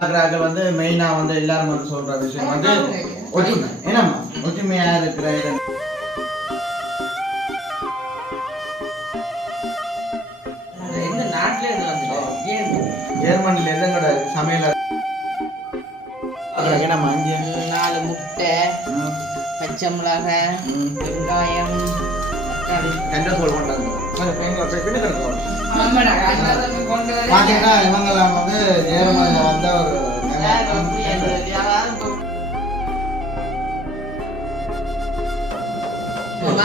பார்க்குறாங்க வந்து மெயினா வந்து எல்லாரும் வந்து சொல்ற விஷயம் வந்து ஒற்றுமை. என்னம்மா ஒற்றுமையா இருக்கிற ஜெர்மனில இருந்து எங்களோட சமையல என்னம்மா அஞ்சு நாலு முட்டை பச்சை மிளகாய். வெங்காயம் கண்ட சோல் பண்றாங்க பாத்தீங்கன்னா இவங்கெல்லாம் வந்து ஜெர்மனில வந்த ஒரு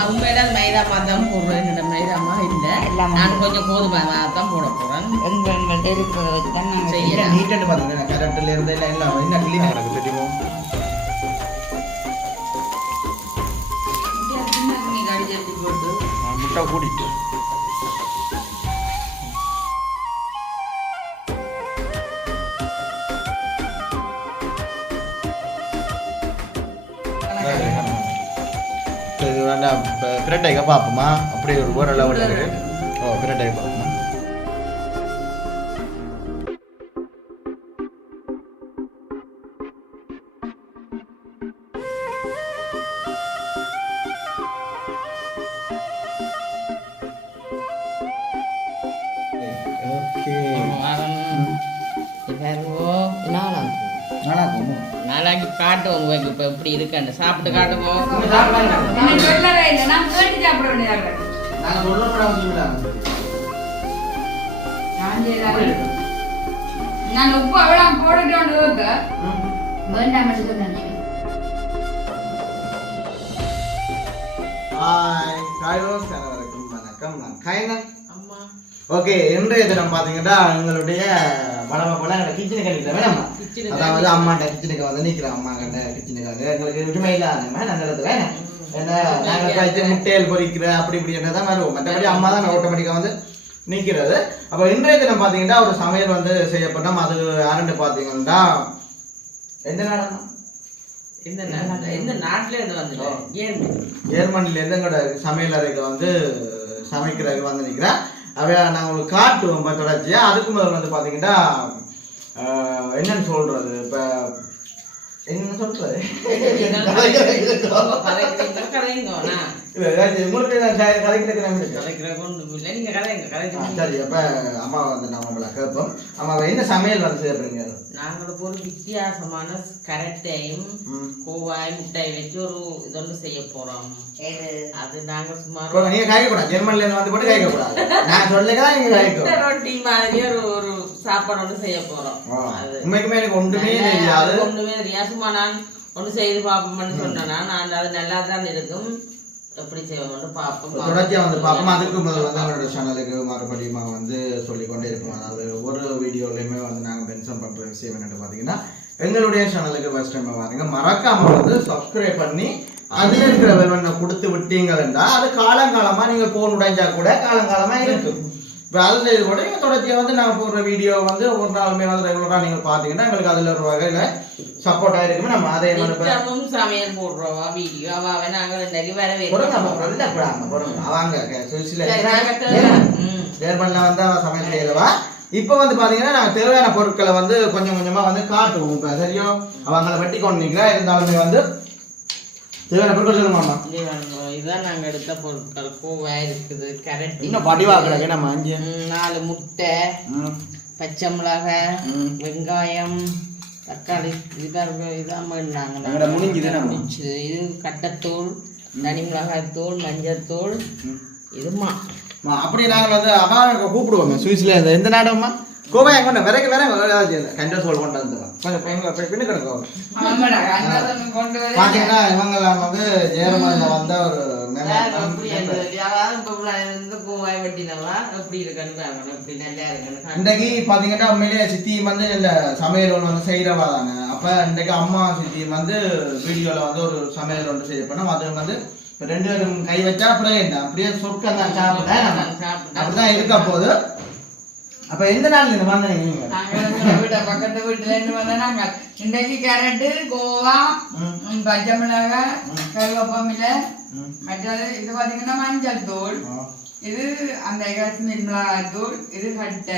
உண்மையில மைதா மாதான் போடுறேன் என்னோட மைதாமா இல்ல. எல்லாம் நான் கொஞ்சம் கோதுமை தான் போட போறேன். எங்க எங்கள்ட்ட இருக்கிறத வச்சு தான் நாங்க செய்யலாம். செய்யறோம். நீட்டு பாத்தீங்கன்னா கரண்ட்ல இருந்து என்ன கிளீன் தெரியுமோ? போட்டு. முட்டை கூடிட்டு. என்ன பிரட்டை பார்ப்போமா? அப்படி ஒரு ஓரளவு ஓ பிரட்டை பார்ப்போமா? காட்டுவோம் உங்களுக்கு இப்போ எப்படி இருக்குன்னு. சாப்பிட்டு காட்டுவோம். நான் உப்பு அவ்வளோ போட்டுட்டு. வேண்டாம் ஹாய் வணக்கம். நான் அம்மா ஓகே இன்றைய தினம் பார்த்தீங்கன்னா எங்களுடைய வளமை போல எங்களை கிச்சனுக்கு வேணாமா கிச்சனுக்கு அதாவது அம்மாட்ட கிச்சனுக்கு வந்து நிற்கிறோம் அம்மா கண்ட கிச்சனுக்காக எங்களுக்கு உரிமை இல்லாத அந்த இடத்துல ஏன்னா நாங்கள் பயிற்சி முட்டையல் பொரிக்கிற அப்படி இப்படி தான் வருவோம் மற்றபடி அம்மா தான் ஆட்டோமேட்டிக்காக வந்து நிற்கிறது அப்போ இன்றைய தினம் பார்த்தீங்கன்னா ஒரு சமையல் வந்து செய்யப்பட்டோம். அது யாருன்னு பார்த்தீங்கன்னா எந்த ஏன் ஜெர்மனில இருந்து எங்களோட சமையல் அறைக்கு வந்து சமைக்கிறதுக்கு வந்து நிற்கிறேன் அவையா நான் உங்களுக்கு காட்டுவோம் இப்போ தொடர்ச்சியா அதுக்கு முதல்ல வந்து பார்த்தீங்கன்னா என்னன்னு சொல்றது? இப்போ என்ன சொல்றது? உங்களுக்கு சரி அப்ப அம்மா வந்து நான் உங்களை கேட்போம். அம்மா என்ன சமையல் வந்து நாங்களுக்கு ஒரு வித்தியாசமான கரட்டையும். கோவாய் முட்டை வச்சு ஒரு இது ஒன்று செய்ய போறோம். அது நாங்க சுமார் இப்போ நீங்க காய்க்க கூடாது ஜெர்மன்ல இருந்து வந்து போட்டு காய்க்க கூடாது நான் சொல்லுங்க நீங்க காய்க்கும் முட்டை ரொட்டி மாதிரி ஒரு ஒரு சாப்பாடு ஒன்று செய்ய போறோம். அது உண்மைக்குமே எனக்கு ஒன்றுமே தெரியாது. அது ஒண்ணுமே தெரியாது. சும்மா நான் ஒன்று செய்து பார்ப்போம்னு சொன்னேன்னா நான் அது நல்லா தான் இருக்கும். எப்படி செய்வோம்னு பார்ப்போம். தொடர்ச்சியா வந்து பார்ப்போம். அதுக்கு முதல்ல வந்து அவரோட சேனலுக்கு மறுபடியும் வந்து சொல்லிக்கொண்டே இருப்போம் அதாவது ஒவ்வொரு வீடியோலையுமே வந்து நாங்கள் மென்ஷன் பண்ற விஷயம் என்னன்னு பார்த்தீங்கன்னா எங்களுடைய சேனலுக்கு ஃபர்ஸ்ட் டைம் பாருங்க மறக்காமல் வந்து சப்ஸ்கிரைப் பண்ணி அதுல இருக்கிற வெல்வனை கொடுத்து விட்டீங்கன்னா அது காலங்காலமா நீங்க ஃபோன் உடைஞ்சா கூட காலங்காலமா இருக்கும். இப்போ அது செய்து கூட நீங்க தொடர்ச்சியா வந்து நாங்கள் போடுற வீடியோ வந்து ஒவ்வொரு நாளுமே வந்து ரெகுலரா நீங்க பாத்தீங்கன்னா எங்களுக்கு அதுல ஒரு வகையில சப்போர்ட் ஆயிருக்குமே. நம்ம அதே நித்தமும் சமையல் போடுறோவா வீடியோ. அவ நாங்கள் வரவே பொறுங்க, பொறுங்க, பொறுங்க. அவங்க. ஜெர்மன்ல வந்து அவ சமையல் செய்யலவா இப்போ வந்து பாத்தீங்கன்னா நாங்க தேவையான பொருட்களை வந்து கொஞ்சம் கொஞ்சமா வந்து காட்டுவோம். இப்ப சரியோ? அவங்கள வெட்டி கொண்டு நிக்கிறா இருந்தாலுமே வந்து தேவையான பொருட்கள் சொல்லுமாமா இங்க பாருங்க, இதுதான் நாங்க எடுத்த பொருட்கள் கோவாய் இருக்குது கரட்டி இன்னும் படிவா கிடக்கு நம்ம அஞ்சு நாலு முட்டை பச்சை மிளகாய். வெங்காயம் தக்காளி இதான் இதான் பண்ணாங்க முடிஞ்சுது நம்ம. முடிஞ்சுது. இது கட்டத்தூள் தனி தூள் மஞ்சள் தூள். இதுமா அப்படி நாங்கள் வந்து அம்மா கூப்பிடுவோங்க சுவிஸ்ல எந்த நாடம்மா கோவாய் கொண்ட விறகு விறகு கண்ட சோல் கொண்டு வந்துடுவோம் கொஞ்சம் பின்னு பின்னு கிடக்கும். பாத்தீங்கன்னா இவங்கெல்லாம் வந்து ஜெர்மன்ல வந்த ஒரு இன்றைக்கு பாத்தீங்கன்னா உண்மையிலேயே சித்தி வந்து இந்த சமையல் ஒன்று வந்து செய்கிறவா தானே. அப்ப இன்றைக்கு அம்மா சித்தி வந்து வீடியோல வந்து ஒரு சமையல் ஒன்று செய்யப்படும் அது வந்து ரெண்டு பேரும் கை வச்சா அப்புறம் என்ன? அப்படியே சொர்க்கம் தான் சாப்பிட. அப்படிதான் இருக்க போகுது அப்ப எந்த நாள் நீங்க வந்தீங்க நீங்க? வீட்டு பக்கத்து வீட்டுல இருந்து வந்த நாங்க. இன்னைக்கு கேரட்டு கோவா பச்சை மிளகாய் ம். மற்றது இது பாத்தீங்கன்னா மஞ்சள் தூள். இது அந்த காஷ்மீர் மிளகாத்தூள் இது கட்டை.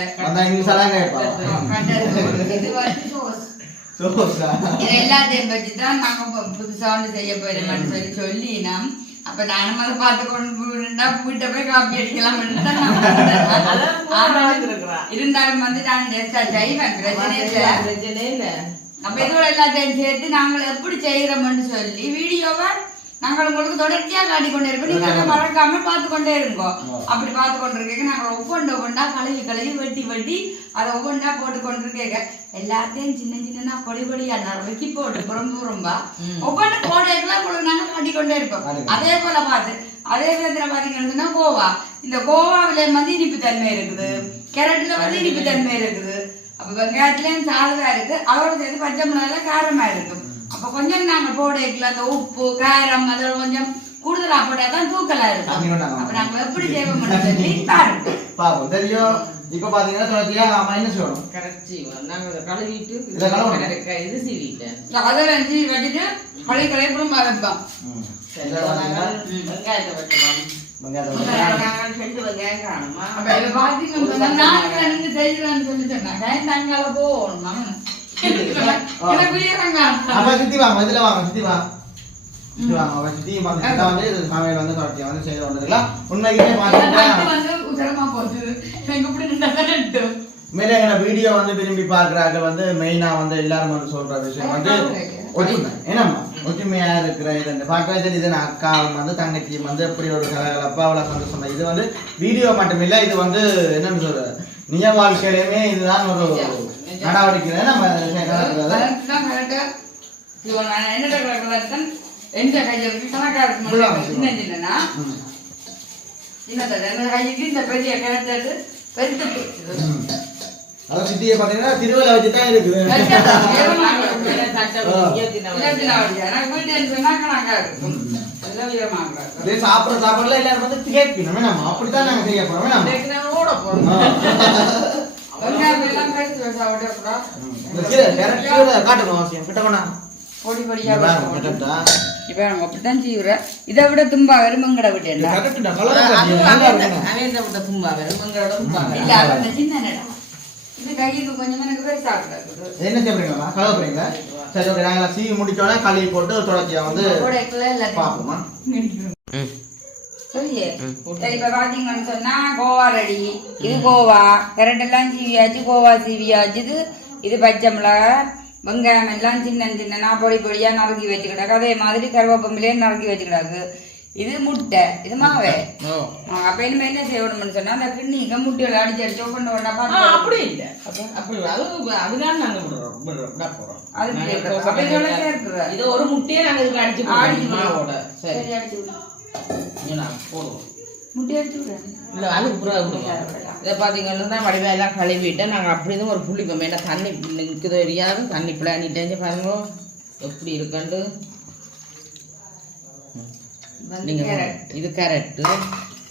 கட்டை தூள். இது வந்து சோஸ் இது எல்லாத்தையும் வச்சு தான் நாங்க இப்ப புதுசா ஒன்று செய்ய போறோம்னு சொல்லி சொல்லி நாம் அப்ப நானும் அதை பார்த்து கொண்டு இருந்தா வீட்டை போய் காப்பி அடிக்கலாம். இருந்தாலும் வந்து நான் செய்வேன் பிரச்சனை இல்ல அப்ப இதோட எல்லாத்தையும் சேர்த்து நாங்கள் எப்படி செய்யறோம்னு சொல்லி வீடியோவை நாங்கள் உங்களுக்கு தொடர்ச்சியா காட்டி கொண்டே இருப்போம் நீங்க அதை மறக்காம பார்த்து கொண்டே இருங்கோ அப்படி பார்த்து கொண்டிருக்கீங்க நாங்கள் ஒவ்வொன்று ஒவ்வொன்றா கழுவி கழுவி வெட்டி வெட்டி அதை ஒவ்வொன்றா போட்டு கொண்டிருக்கீங்க எல்லாத்தையும் சின்ன சின்ன பொடி பொடியா நறுக்கி போட்டு ரொம்ப ரொம்ப ஒவ்வொன்று கோடைக்கெல்லாம் உங்களுக்கு நாங்கள் காட்டி கொண்டே இருப்போம் அதே போல பார்த்து அதே விதத்துல பாத்தீங்கன்னு சொன்னா கோவா. இந்த கோவாவில வந்து இனிப்பு தன்மை இருக்குது. கேரட்ல வந்து இனிப்பு தன்மை இருக்குது. அப்ப வெங்காயத்துலயும் சாதமா இருக்கு. அதோட சேர்த்து பச்சை மிளகால காரமா இருக்கும். அப்ப கொஞ்சம் நாங்க போடைக்குள்ள அந்த உப்பு காரம் அதோட கொஞ்சம் கூடுதலா போட்டா தான் தூக்கலா இருக்கும். அப்ப நாங்க எப்படி செய்வோம்னு சொல்லி பாருங்க பாப்போம். தெரியும். இப்ப பாத்தீங்கன்னா தொடர்ச்சியா அம்மா என்ன சொல்லணும் கரைச்சி நாங்க இதை கழுவிட்டு இதை கழுவணும். இது சீவிட்டேன் வச்சுட்டு கலைப்புறம் வைப்போம் வெங்காயத்தை வெங்காயத்தை பாத்தீங்கன்னு சொல்லி சொன்னாங்க நாங்க போகணும்? அப்ப சுத்தி வாங்க இதுல வாங்க சுத்தி வாங்க போச்சு எங்க வீடியோ வந்து விரும்பி பாக்குறாங்க வந்து மெயினா வந்து எல்லாரும் வந்து சொல்ற விஷயம் வந்து ஒற்றுமை ஒற்றுமையா இருக்கிற இது பார்க்கவே தெரியுது நான் அக்காவும் வந்து தங்கச்சியும் வந்து எப்படி ஒரு கலகலப்பா அவ்வளவு சந்தோஷம் இது வந்து வீடியோ மட்டும் இல்ல இது வந்து என்னன்னு சொல்ற நிஜ வாழ்க்கையிலுமே இதுதான் ஒரு நடவடிக்கை நம்ம நடக்கிறது எந்த கையில் கணக்கா இருக்கும் சின்ன சின்னனா ம். சின்னதா இந்த கைக்கு இந்த பெரிய கிணத்து பெருத்து. அதாவது சித்தியை பாத்தீங்கன்னா திருவிழா வச்சு தான் இருக்குது. இதே சாப்பிடுற சாப்பாடுல எல்லாரும் வந்து கேட்பீங்க நம்ம அப்படித்தான் நாங்க செய்ய போறோம். நம்ம இதை விட தும்பா வெறுமங்கட கிடக்குது என்ன? செய்றீங்களா கலவை போறீங்களா சரி ஓகே நாங்க சீவி முடிச்சோடனே கழுவி போட்டு தொடர்ச்சியா வந்து பார்ப்போமா? சரி இப்ப பாத்தீங்கன்னு சொன்னா கோவா ரெடி. இது கோவா. கரெண்ட் எல்லாம் சீவியாச்சு கோவா சீவியாச்சு. இது இது பச்சை மிளகாய் வெங்காயம் எல்லாம் சின்ன சின்னனா பொடி பொடியா நறுக்கி வச்சுக்கிடாக்கு. அதே மாதிரி கருவேப்பம்பிலையே நறுக்கி வச்சுக்கிடாக்கு. இது முட்டை. இது மாவே. அப்ப இனிமே என்ன செய்யணும்னு சொன்னா அந்த கிண்ணிக்க முட்டையோட அடிச்சு அடிச்சு கொண்டு பார்த்து அப்படி இல்ல. அப்படி அது அதுதான் நாங்க போறோம். அது. இது ஒரு முட்டையே நாங்க இதுக்கு அடிச்சு அடிச்சு சரி. அடிச்சு நான் போடுவோம். இல்ல அதுக்கு புறா விடுவோம். இதை பார்த்தீங்கன்னா வடிவா எல்லாம் கழுவிட்டு நாங்கள் அப்படிதான் ஒரு புளி பம்பு ஏன்னா தண்ணி நிற்குதோ தெரியாது. தண்ணி பிளானிட்டேன்னு பாருங்க. எப்படி இருக்குன்ட்டு. வந்து நீங்க கேரட். இது கேரட்டு.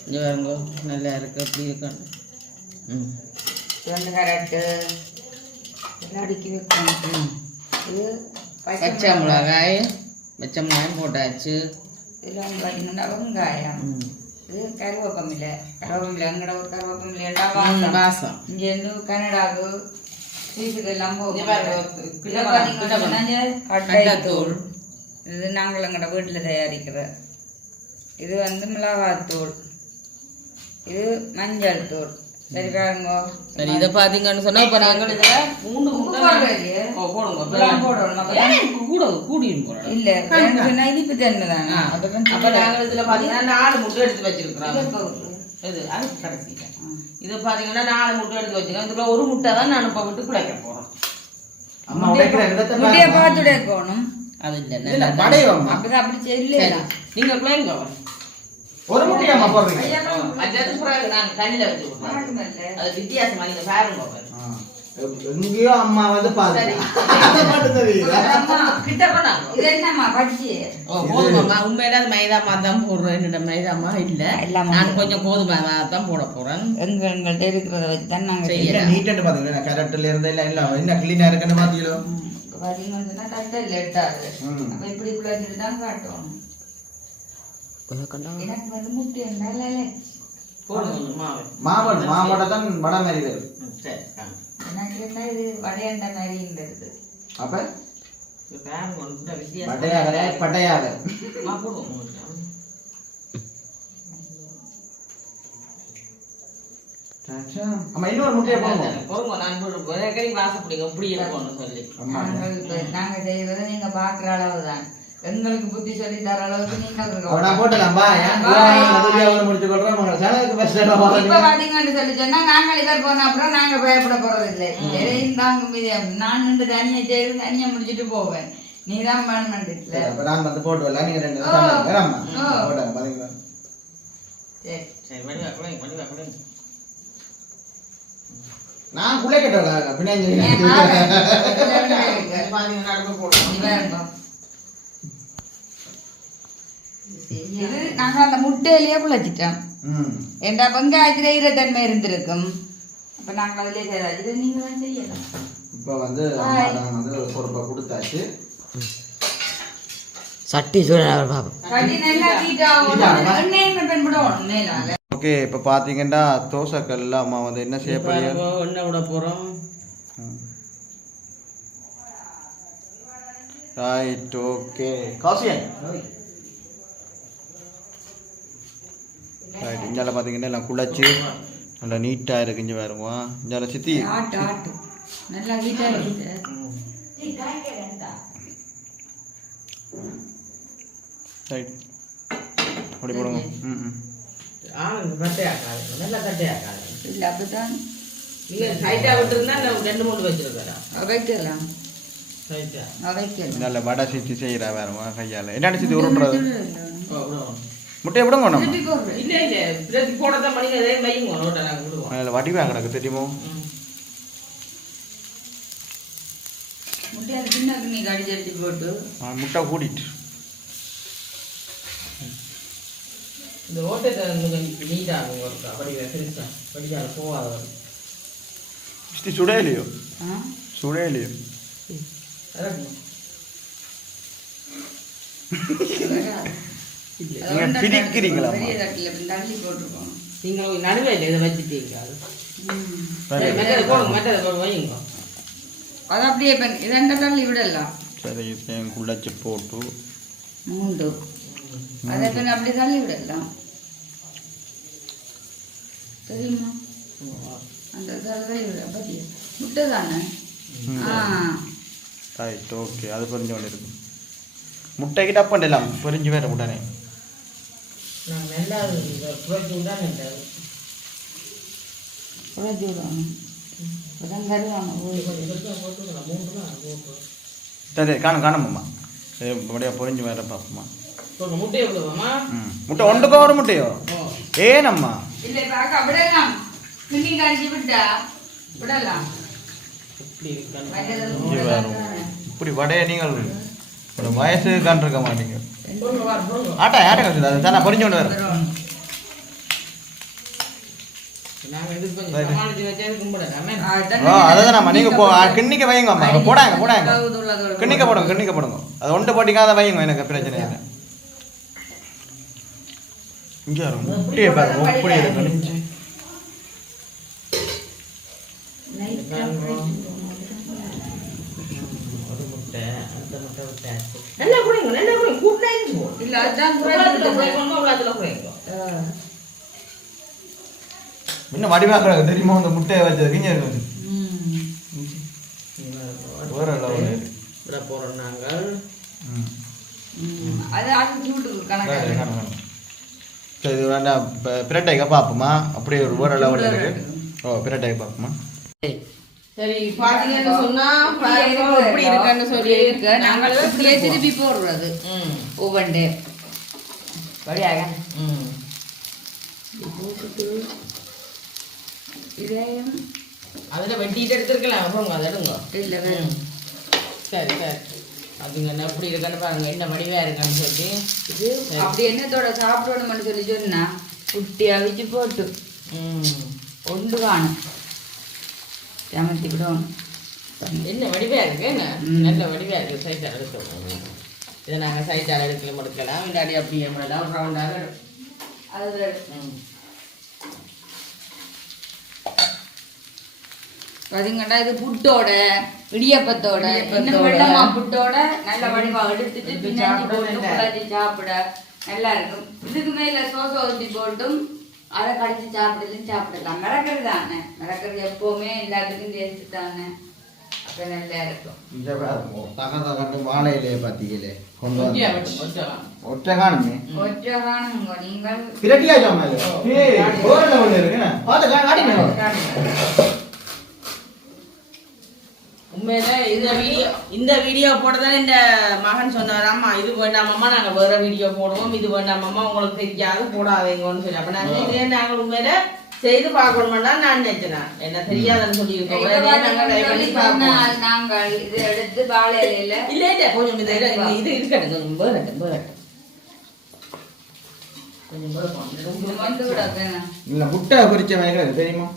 இங்கே பாருங்க. நல்லா இருக்கு. எப்படி இருக்குன்னு ம். கேரட்டு. அடுக்கி வைக்கணும். இது பச்சை மிளகாய். பச்சை மிளகாயும் போட்டாச்சு. இதில் வந்து பார்த்தீங்கன்னா வெங்காயம் இது கருவேப்பமில்லை கருவேப்பமில்லை எங்கட ஒரு கருவேப்பமில்லைண்டா ம், வாசம் இங்கேருந்து எல்லாம் இதில் கிட்ட பார்த்தீங்கன்னா கட்டாத்தூள். இது நாங்கள் எங்கட வீட்டில் தயாரிக்கிற இது வந்து மிளகாத்தூள் இது மஞ்சள் தூள் சரி பாருங்க சரி இதை பார்த்தீங்கன்னு சொன்னா இப்போ நாங்கள் இதில் உப்பு முட்டை போடுறது ஓ போடுங்க. இதெல்லாம் போடணும் அப்ப ஏன் எனக்கு கூட கூடியும் போடுறேன் இல்ல சொன்னா இனிப்பு தன்மை தானே அப்பதான் அப்ப நாங்கள் இதுல பாத்தீங்கன்னா நாலு முட்டை எடுத்து வச்சிருக்கிறோம். இதை. இது அது கடைசிட்டேன் இது பாத்தீங்கன்னா நாலு முட்டை எடுத்து வச்சிருக்கோம். இதுல ஒரு முட்டை தான் நான் இப்ப விட்டு குழைக்க போறோம். அம்மா உடைக்கிற இடத்தை முட்டையை அது இல்ல அப்படி நீங்க குழைங்க ஒரு முட்டையாம்மா போடுறீங்க. மற்றது பிறகு நான் கண்ணில வச்சு விடுறேன். அது வித்தியாசமா நீங்க பாருங்க. எங்கேயோ அம்மா வந்து பாருங்க. அதை மட்டும் தெரியுதா? கிட்ட கொண்டாங்க இது என்னம்மா பச்சி ஓ கோதுமை உண்மையில அது மைதா மா தான் போடுறேன். என்னோட மைதா மா இல்ல. நான் கொஞ்சம் கோதுமை தான் போட போறேன். எங்க எங்கள்கிட்ட இருக்கிறத வச்சு தான் நாங்க சரி. இல்ல நீட்டுன்னு பாத்தீங்களா? கேரட்ல இருந்து இல்ல இல்ல என்ன கிளீனா இருக்குன்னு பாத்தீங்களோ? பாத்தீங்கன்னா கட்டல் எட்டாது ம். அப்ப இப்படி குழந்தைட்டு தான் காட்டணும் எனக்கு வந்து முட்டை இருந்தாலும் போடுங்க கொஞ்சம் மாவு மாவட்டம் மாவட்டம் தான் வட மாதிரி வரும் ம், சரி காமி. எனக்கு என்ன இது வடையண்ட மாதிரி இருந்தது அப்ப? இது பாருங்க, ஒண்ணு கூட வித்தியாசம். பட்டையாவர பட்டையாவர மா, போடுவோம் உங்களுக்கு. அம்மா இன்னொரு முட்டையை போடுவோம். பொறுங்க, நான் ஒரே கை வாசப்படிங்க, இப்படி இருக்கும்னு சொல்லி. நாங்க செய்வதை நீங்க பாக்குற அளவுதான். எங்களுக்கு புத்தி சொல்லி தர அளவுக்கு நீங்கள் அப்ப நான் போட்டலாம்பா முடிச்சு கொள்றோம். உங்க சேனலுக்கு பெஸ்ட் இப்ப பாத்தீங்கன்னு சொல்லி சொன்னா நாங்கள் இவர் போன அப்புறம் நாங்க பயப்பட போறது இல்லை எதையும் தாங்க மீதி நான் நின்று தனியா செய்து தனியா முடிச்சிட்டு போவேன். நீ தான் அப்ப நான் வந்து போட்டு நீங்க ரெண்டு சரி. நான் குள்ளே கட்டுவேன் ஏன் பின்னாடி பாரு. இது நாங்க அந்த முட்டையிலேயே குழச்சிட்டோம் ம். ஏண்டா வெங்காயத்துல ஈரத்தன்மை இருந்திருக்கும். அப்ப நாங்க அதிலே செய்யலாம் இது நீங்க தான் செய்யலாம் இப்போ வந்து வந்து பொறுப்பை கொடுத்தாச்சு. சட்டி சூழல் அவர் பாப்போம் ஓகே இப்போ பார்த்தீங்கன்னா தோசைக்கல்ல அம்மா வந்து என்ன செய்ய போறீங்க? எண்ணெய் விட போறோம்? ரைட் ஓகே காசியன். ரைட் இஞ்சால பார்த்தீங்கன்னா எல்லாம் குழச்சி நல்லா நீட்டாக இருக்கு இங்கே வருமா இஞ்சால சித்தி. ஆட்டு ஆட்டு. நல்லா ஹீட்டா இருக்கு. ரைட் அப்படி போடுங்க. ம் ம். இல்ல அப்படிதான் நீங்க டைட்டா விட்டுருந்தா நான் ரெண்டு மூணு வச்சிருக்கிறேன் வைக்கலாம் டைட்டா வைக்கலாம் நல்ல வடை சித்தி செய்கிறா வேறுமா கையால். என்னடி சித்தி உருட்டுறது. முட்டையை நாங்கள் விடுவோம். அதில் வடிவா கிடக்கு தெரியுமோ? முட்டை கூடிட்டு. இந்த ஓட்டத்தை நீட்டாக உங்களுக்கு. அப்படி பெருசா படிக்காத போகாத சுடே இல்லையோ? சுடே இல்லையோ? இறக்குங்க. இல்ல. பிரிக்கிறீங்களா, பெரிய தட்டில் இப்படி தள்ளி போட்டிருக்கோம். நீங்க நடுவே இல்லை இதை வச்சுட்டீங்க அது? ம். சரி, மற்றதை போடுங்க மற்றதை போடு, வைங்க அது அப்படியே பண்ணி இரண்டு தள்ளி விடலாம் சரி தேன் குள்ளச்சி போட்டு. மூண்டு அதை பின்ன அப்படி தள்ளி விடலாம். தெரியுமா? அந்த தள்ளி விட பத்தியா முட்டை தானே? ஆ. ரைட் ஓகே அது பொரிஞ்சு கொண்டு இருக்கு முட்டைக்கு டப் பண்ணலாம் பொரிஞ்சு வேற உடனே. நான் நல்லா புரோட்டீன் தான் சரி காணும் காணுமாம்மா சரி அப்படியே பொரிஞ்சு வேற பார்ப்போம்மா போங்க முட்டையை விடுவோமா ம் முட்டை ஒன்றுக்கோ ஒரு முட்டையோ? ஏனம்மா இப்படி வடையை நீங்கள் வயசு கண்டிருக்க மாட்டீங்க. போடுங்க ஆட்டா யார்ட்ட கழிச்சு அது தானே பொரிஞ்சு கொண்டு வர ஓ நீங்கள் கிண்ணிக்க வைங்க அம்மா போடாங்க போடாங்க. கிண்ணிக்க போடுங்க கிண்ணிக்க போடுங்க. அது ஒன்று போட்டிக்காத வைங்க எனக்கு பிரச்சனை இல்லை. இங்கே பாருங்க ஒரு முட்டை அந்த முட்டை நல்லா நல்லா கூட்டினா இல்ல அதுதான் வடிவாக்குறாங்க தெரியுமா அந்த முட்டையை வச்சது கிஞ்ச இருக்கு வேற லெவல் விட போறோம் நாங்கள் அது அது சூட்டு கணக்கு சரி இது வேண்டாம் பிரட்டைக்கா பார்ப்போமா அப்படியே ஒரு வேற லெவல் இருக்கு ஓ பிரட்டைக்கு பார்ப்போமா சரி பாத்தீங்கன்னு சொன்னா எப்படி இருக்குன்னு சொல்லி இருக்கு நாங்கள் இப்படியே திருப்பி போடுறது ம் ம். போட்டுட்டு இதையும் அதில் வெட்டிட்டு எடுத்துருக்கலாம். போங்க அதை எடுங்க. இல்லை ம். சரி சரி. அதுங்க என்ன எப்படி இருக்குன்னு பாருங்க. என்ன வடிவா இருக்கான்னு சொல்லி. இது அப்படி என்னத்தோட சாப்பிடணும்னு சொல்லி சொன்னா குட்டி அவிச்சு போட்டு. ம். ஒன்று காணும் சமைத்து விடணும் என்ன வடிவா இருக்கு? என்ன. நல்ல வடிவா இருக்கு. சைட்டால் எடுக்கணும் இதை நாங்கள் சைஸால் எடுக்கலாம் எடுக்கலாம் இல்லாடி அப்படியே முடலாம் ரவுண்டாக அது பாத்தீங்கன்னா இது புட்டோட இடியப்பத்தோட வெள்ளமா புட்டோட நல்ல வடிவா எடுத்துட்டு பின்னாடி போட்டு குழச்சி சாப்பிட நல்லா இருக்கும். இதுக்கு மேல சோசை ஊற்றி போட்டும் அதை கடிச்சு சாப்பிடுறதுன்னு சாப்பிடலாம். மிளகறது தானே? மிளகறது எப்பவுமே எல்லாத்துக்கும் டேஸ்ட் தானே? அப்ப நல்லா இருக்கும். வாழையிலே பாத்தீங்களே நீங்கள். உண்மையில இந்த வீடியோ இந்த வீடியோ போட்டதான் இந்த மகன் சொன்னார் அம்மா இது வேண்டாமம்மா நாங்க வேற வீடியோ போடுவோம் இது வேண்டாமம்மா உங்களுக்கு தெரியாது போடாதீங்கன்னு சொல்லி அப்ப நாங்க இதே நாங்க உண்மையில செய்து பார்க்கணும்னா நான் நினைச்சேன்? என்ன தெரியாதுன்னு சொல்லி இருக்கோம் நாங்கள் இது எடுத்து இல்ல இல்ல கொஞ்சம் இது இது- இது இருக்கட்டும் கொஞ்சம் இல்ல, முட்டை பொரிச்ச வேகிறது தெரியுமா?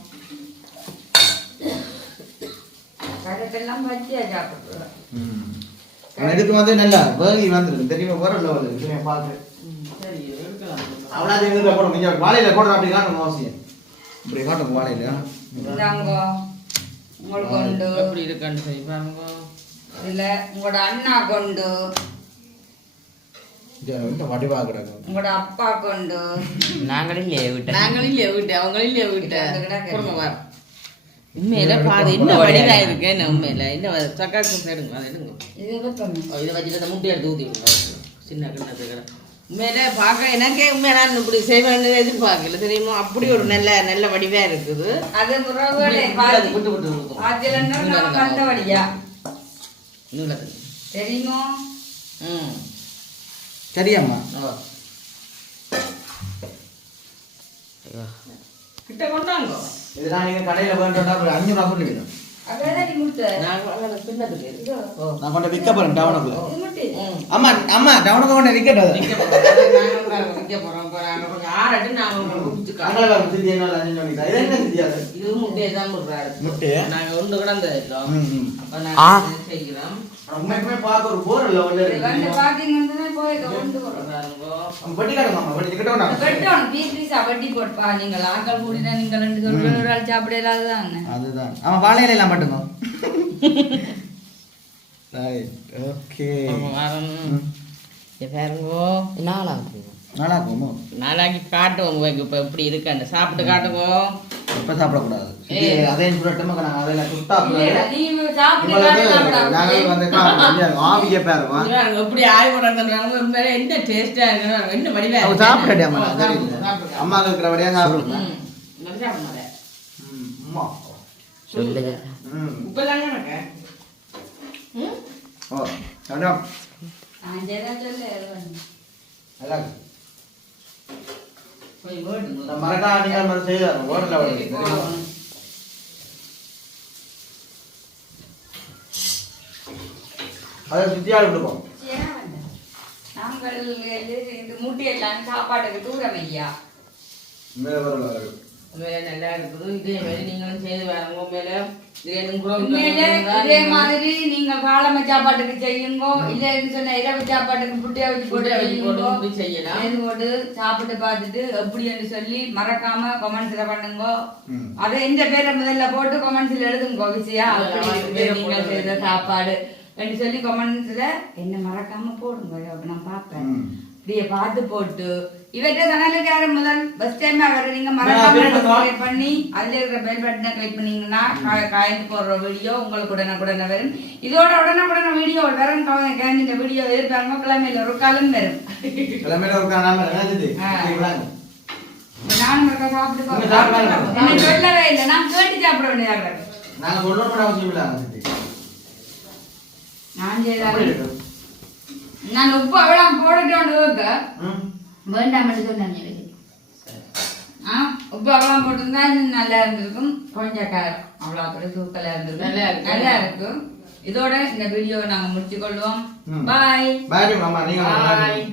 இதுக்கு வந்து நல்லா வேகி வந்துருக்கு தெரியுமா? வேற லெவல் இருக்கு. பாத்து ம், சரி எடுக்கலாம். அவ்வளோ வாழையில போடுற அப்படி காட்டும் அவசியம். இப்படி காட்டும் வாழையில. இந்தாங்க உங்களுக்கு உண்டு. எப்படி இருக்குன்னு சொல்லி பாருங்க. இதுல உங்களோட அண்ணா கொண்டு இந்த வடிவா கிடக்கும் உங்களோட அப்பா கொண்டு நாங்களும் இல்லையே விட்டேன் நாங்களும் இல்லையா விட்டு அவங்களும் இல்லையா விட்டு. கிட்ட கிட்ட கொடுங்க வர உண்மையில பாது என்ன வடிவா இருக்கு என்ன உண்மையில. என்ன வ- சக்கா கூட்டு எடுங்க அதை எடுங்க. இது வைப்போமே. ஓ, இதை வச்சுட்டு அந்த முட்டையை எடுத்து ஊற்றி விடுங்க சின்ன கிண்ணத்துக்கு. உண்மையில பார்க்க எனக்கே உண்மையில நான் இப்படி செய்வேன்னு எதிர்பார்க்கல தெரியுமா? அப்படி ஒரு நல்ல நல்ல வடிவா இருக்குது. அது வந்த வழியா. நீளத்துக்கு தெரியுமோ? ம் சரியாம்மா ஓ. கிட்ட கொண்டாங்க. இதெல்லாம் நீங்க கடையில வேண்டா ஒரு அஞ்சு ரூபா முட்டை நான் கொண்டு விற்க போறேன் டவுனுக்குள்ள இது முட்டை ம். அம்மா அம்மா டவுனுக்கு கொண்டு விற்கட்டும் விற்க போறோம் நாங்க விற்க போறோம். இப்போ நாங்க இது முட்டையை தான் முட்டையா? நாங்க ஒன்று கிடந்த செய்கிறோம். உண்மைக்குமே பார்க்க ஒரு போர் இது வந்து இருக்கு பாத்தீங்கன்னா போய் கொண்டு போறோம் பாருங்கோ. வட்டி வட்டி பீஸ் பீஸா போட்டுப்பா நீங்கள் ஆக்கள் கூடினா நீங்கள் ரெண்டு சொல்லுங்க ஒரு ஆள் சாப்பிட இல்லாததான் அதுதான். அவன் வாழையில எல்லாம் மட்டுங்க ரைட் ஓகே ஆமா, வாரம். பாருங்கோ. இருக்குமோ நாளாக்கி காட்டுவோம் உங்களுக்கு இப்ப எப்படி இருக்குன்னு சாப்பிட்டு காட்டுங்கோ. இப்ப சாப்பிடக்கூடாது. ஏய். இது அதே சொல்லட்டுமா நான் அதெல்லாம் சுட்டா நாங்கள் வந்து சாப்பிடாம ஆவிய பாருங்க, எப்படி ஆய் போடுறாங்க என்ன இருக்கு என்ன. சாப்பிடடி அம்மா ஓ, சரி சாப்பிடுங்க. அம்மா. அம்மா. சொல்லுங்க உப்பெல்லாம்? ஓ நல்லா நீங்கள் மாதிரி செய்தாரு ஓடல ஓடல அதை சுத்தியால் நாங்கள் இது முட்டையெல்லாம் சாப்பாட்டுக்கு தூரம் ஐயா. மேலே வரல வரும் உண்மையிலே நல்லா இருக்குது. இதே மாதிரி நீங்களும் செய்து பாருங்க. உண்மையில இதே இதே மாதிரி நீங்க காலம சாப்பாட்டுக்கு செய்யுங்கோ இல்லைன்னு சொன்ன இரவு சாப்பாட்டுக்கு புட்டியா வச்சு போட்டு புட்டியா வச்சு போட்டு செய்யுங்கோ. இப்படி செய்யலாம். செய்து போட்டு சாப்பிட்டு பார்த்துட்டு எப்படின்னு சொல்லி மறக்காம கமெண்ட்ஸ்ல பண்ணுங்க. அதை எந்த பேரை முதல்ல போட்டு கமெண்ட்ஸ்ல எழுதுங்க பேரை நீங்க செய்த சாப்பாடு. என்று சொல்லி கமெண்ட்ஸ்ல என்ன மறக்காம போடுங்க அப்ப நான் பார்ப்பேன். இப்படியே பார்த்து போட்டு இவற்றை சேனலுக்கு யாரும் முதல் ஃபர்ஸ்ட் டைம் அவர் நீங்க மறக்காம பண்ணி அதுல இருக்கிற பெல் பட்டனை கிளிக் பண்ணீங்கன்னா காய்ந்து போடுற வீடியோ உங்களுக்கு உடனுக்குடனே வரும். இதோட உடனுக்குடனே வீடியோ வரும். கேந்த வீடியோ எதிர்பாருங்க கிழமையில ஒரு காலம் வரும். கிளம்பையில ஒரு. விடாங்க. நானும் சாப்பிட்டு சொல்லவே இல்லை. நான் கேட்டு சாப்பிட வேண்டியதாக நான் செய்தாலும் இருக்கு. நான் உப்பு அவ்வளோ போட்டுட்டோன்னு வைக்க ம். வேண்டாம் சொன்னேன் ஆ உப்பு அவ்வளோ போட்டிருந்தா இன்னும் நல்லா இருந்திருக்கும் கொஞ்சம் காரம் அவ்வளோ கூட தூக்கலாக இருந்திருக்கும் நல்லா இருக்கு. நல்லா இருக்கும் இதோட இந்த வீடியோவை நாங்கள் முடிச்சுக்கொள்வோம். பாய் பாய் மாமா நீங்க Bye.